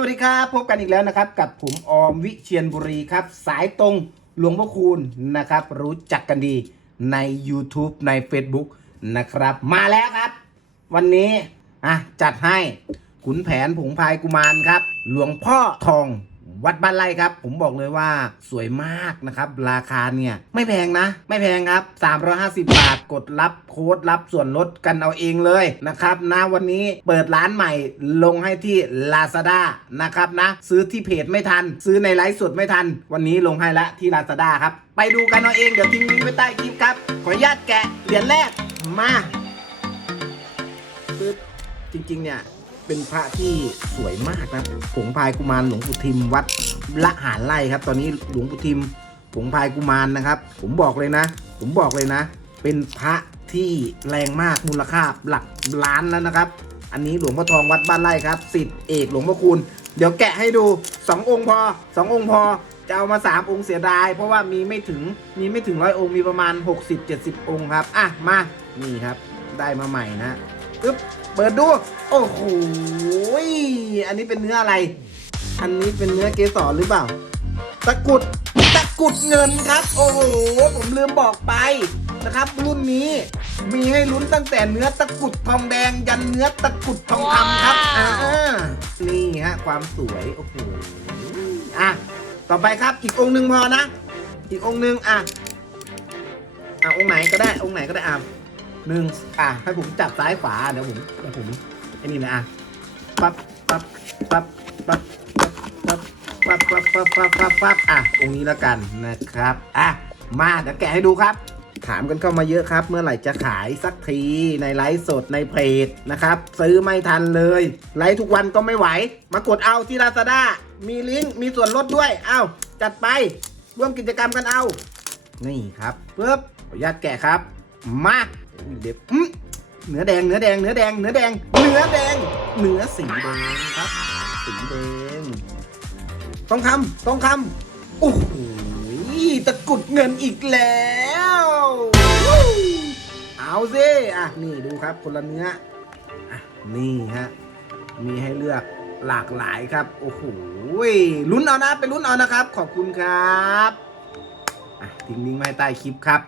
วัสดีครับ พบกันอีกแล้วนะครับ กับผมออมวิเชียนบุรีครับ สายตรงหลวงพ่อคูณนะครับ รู้จักกันดีใน YouTube ใน Facebook นะครับ มาแล้วครับ วันนี้อะจัดให้ขุนแผนผงพายกุมารครับ หลวงพ่อทอง วัดบ้านไร่ครับ ผมบอกเลยว่าสวยมากนะครับ ราคาเนี่ย ไม่แพงนะ ไม่แพงครับ 350 บาทกดรับโค้ดรับส่วนลดกันเอาเองเลยนะครับนะวันนี้เปิดร้านใหม่ลงให้ที่ Lazada นะครับนะ ซื้อที่เพจไม่ทัน ซื้อในไลฟ์สดไม่ทัน วันนี้ลงให้ละที่ Lazada ครับ ไปดูกันเอาเองเดี๋ยวทิ้งลิงก์ไว้ใต้คลิปครับ ขออนุญาตแกะเหรียญแรกมาปึ๊บจริงๆเนี่ย เป็นพระที่สวยมากนะผงพายกุมารหลวงปู่ทิมวัดละหารไร่ครับ ตอนนี้หลวงปู่ทิมผงพายกุมารนะครับ ผมบอกเลยนะ ผมบอกเลยนะ เป็นพระที่แรงมากมูลค่าหลักล้านแล้วนะครับ อันนี้หลวงพ่อทองวัดบ้านไร่ครับสิทธิเอกหลวงพ่อคูณเดี๋ยวแกะให้ดู2องค์พอ2องค์พอจะเอามา3องค์เสียดาย เพราะว่ามีไม่ถึงมีไม่ถึงร้อยองค์มีประมาณ 60-70 องค์ครับ อะมานี่ครับได้มาใหม่นะ ปึ๊บเปิดดู โอ้โหอันนี้เป็นเนื้ออะไร อันนี้เป็นเนื้อเกสรหรือเปล่า ตะกรุดตะกรุดเงินครับ โอ้โห ผมลืมบอกไปนะครับ รุ่นนี้มีให้ลุ้นตั้งแต่เนื้อตะกรุดทองแดง ยันเนื้อตะกรุดทองคำครับอ่านี่ฮะความสวยโอ้โหอะต่อไปครับอีกองค์หนึ่งพอนะ อีกองค์หนึ่งอะอะองค์ไหนก็ได้องค์ไหนก็ได้อะ หนึ่งอะให้ผมจับซ้ายขวาเดี๋ยวผมเดี๋ยวผมไอ้นี่นะอะปั๊บปั๊บปั๊บปั๊บปั๊บปั๊บปั๊บปั๊บปั๊บปั๊บปั๊บอะองค์นี้แล้วกันนะครับอะมาเดี๋ยวแกะให้ดูครับ ถามกันเข้ามาเยอะครับ เมื่อไหร่จะขายสักทีในไลฟ์สดในเพจนะครับ ซื้อไม่ทันเลย ไลฟ์ทุกวันก็ไม่ไหว มากดเอาที่ Lazada มีลิงก์มีส่วนลดด้วยเอ้าจัดไปร่วมกิจกรรมกันเอา นี่ครับปึ๊บขออนุญาตแกะครับ มา อุ้ยเด็บเนื้อแดงเนื้อแดงเนื้อแดงเนื้อแดงเนื้อแดงเนื้อสีแดงครับสีแดงทองคำทองคำโอ้โหตะกุดเงินอีกแล้ววู้เอาสิอะนี่ดูครับคนละเนื้ออะนี่ฮะมีให้เลือกหลากหลายครับ โอ้โหลุ้นเอานะไปลุ้นเอานะครับ ขอบคุณครับ อะทิ้งลิงก์ไว้ใต้คลิปครับ